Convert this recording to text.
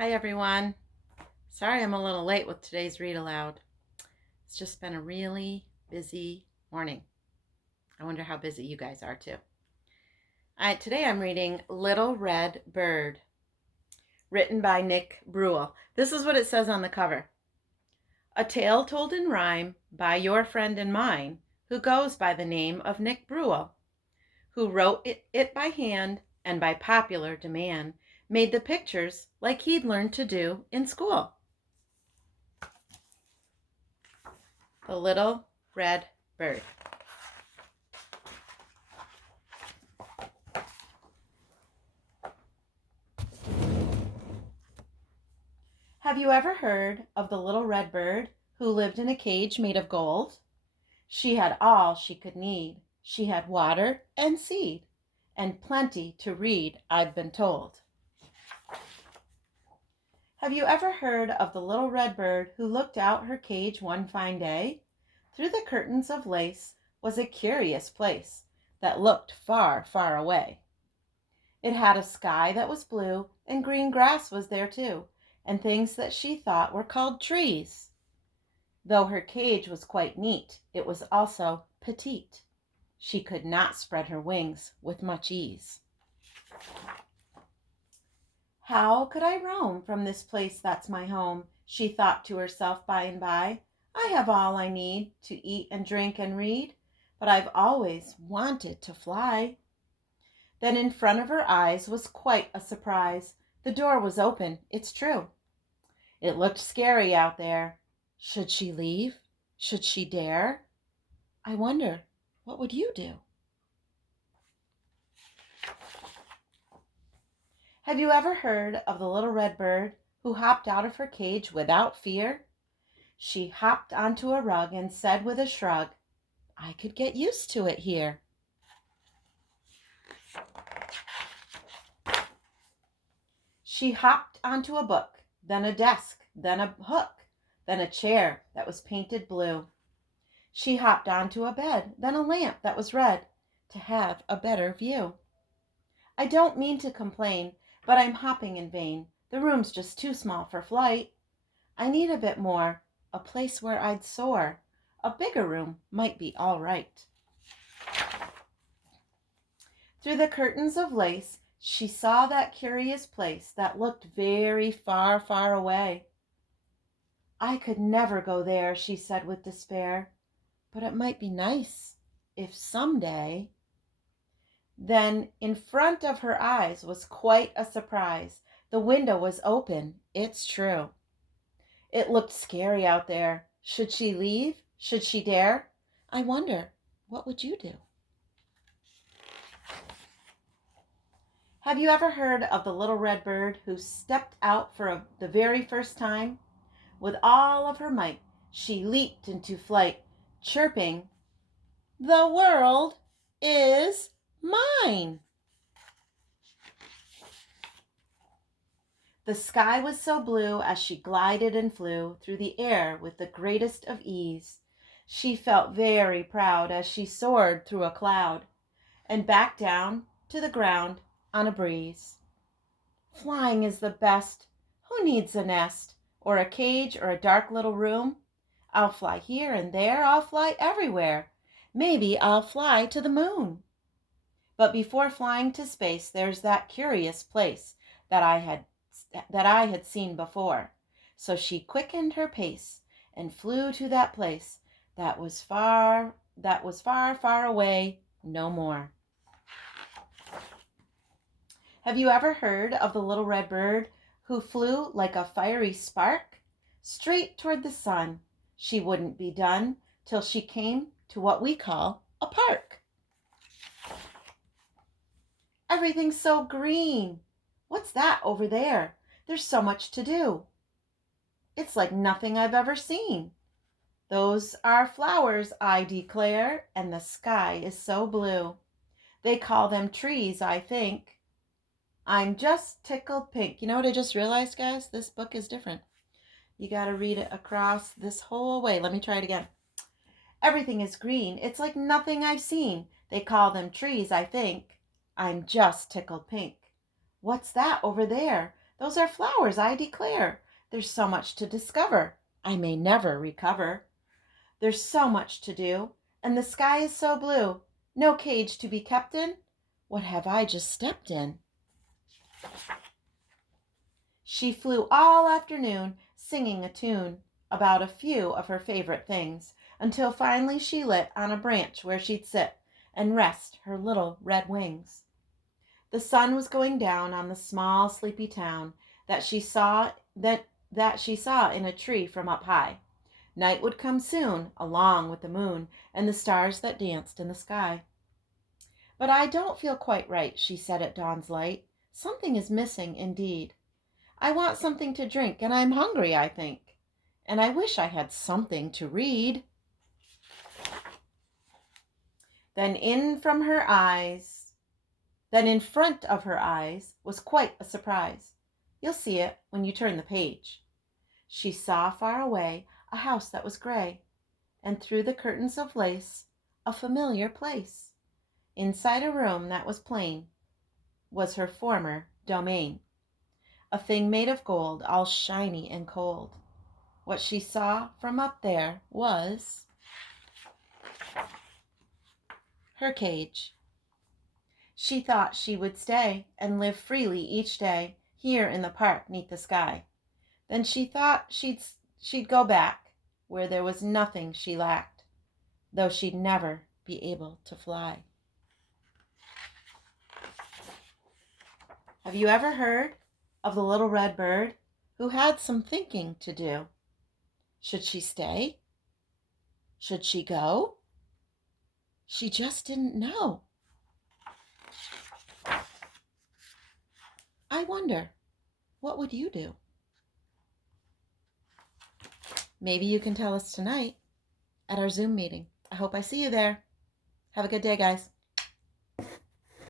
Hi everyone. Sorry I'm a little late with today's read aloud. It's just been a really busy morning. I wonder how busy you guys are too. Today I'm reading Little Red Bird, written by Nick Bruel. This is what it says on the cover. A tale told in rhyme by your friend and mine, who goes by the name of Nick Bruel, who wrote it by hand and by popular demand made the pictures like he'd learned to do in school. The Little Red Bird. Have you ever heard of the little red bird who lived in a cage made of gold? She had all she could need. She had water and seed, and plenty to read, I've been told. Have you ever heard of the little red bird who looked out her cage one fine day? Through the curtains of lace was a curious place that looked far, far away. It had a sky that was blue, and green grass was there too, and things that she thought were called trees. Though her cage was quite neat, it was also petite. She could not spread her wings with much ease. How could I roam from this place that's my home? She thought to herself by and by. I have all I need to eat and drink and read, but I've always wanted to fly. Then in front of her eyes was quite a surprise. The door was open, it's true. It looked scary out there. Should she leave? Should she dare? I wonder, what would you do? Have you ever heard of the little red bird who hopped out of her cage without fear? She hopped onto a rug and said with a shrug, I could get used to it here. She hopped onto a book, then a desk, then a hook, then a chair that was painted blue. She hopped onto a bed, then a lamp that was red, to have a better view. I don't mean to complain, but I'm hopping in vain. The room's just too small for flight. I need a bit more, a place where I'd soar. A bigger room might be all right. Through the curtains of lace, she saw that curious place that looked very far, far away. I could never go there, she said with despair, but it might be nice if someday. Then in front of her eyes was quite a surprise. The window was open, it's true. It looked scary out there. Should she leave? Should she dare? I wonder, what would you do? Have you ever heard of the little red bird who stepped out for the very first time? With all of her might, she leaped into flight, chirping, the world is mine. The sky was so blue as she glided and flew through the air with the greatest of ease. She felt very proud as she soared through a cloud and back down to the ground on a breeze. Flying is the best. Who needs a nest or a cage or a dark little room? I'll fly here and there. I'll fly everywhere. Maybe I'll fly to the moon. But before flying to space, there's that curious place that I had seen before. So she quickened her pace and flew to that place that was far, far away no more. Have you ever heard of the little red bird who flew like a fiery spark? Straight toward the sun. She wouldn't be done till she came to what we call a park. Everything's so green. What's that over there? There's so much to do. It's like nothing I've ever seen. Those are flowers, I declare, and the sky is so blue. They call them trees, I think. I'm just tickled pink. You know what I just realized, guys? This book is different. You got to read it across this whole way. Let me try it again. Everything is green. It's like nothing I've seen. They call them trees, I think. I'm just tickled pink. What's that over there? Those are flowers, I declare. There's so much to discover, I may never recover. There's so much to do, and the sky is so blue. No cage to be kept in. What have I just stepped in? She flew all afternoon, singing a tune about a few of her favorite things, until finally she lit on a branch where she'd sit and rest her little red wings. The sun was going down on the small sleepy town that she saw in a tree from up high. Night would come soon, along with the moon and the stars that danced in the sky. But I don't feel quite right, she said at dawn's light. Something is missing indeed. I want something to drink, and I'm hungry, I think. And I wish I had something to read. Then in front of her eyes was quite a surprise. You'll see it when you turn the page. She saw far away a house that was gray, and through the curtains of lace a familiar place. Inside a room that was plain was her former domain, a thing made of gold, all shiny and cold. What she saw from up there was her cage. She thought she would stay and live freely each day here in the park 'neath the sky. Then she thought she'd go back where there was nothing she lacked, though she'd never be able to fly. Have you ever heard of the little red bird who had some thinking to do? Should she stay? Should she go? She just didn't know. I wonder, what would you do? Maybe you can tell us tonight at our Zoom meeting. I hope I see you there. Have a good day, guys.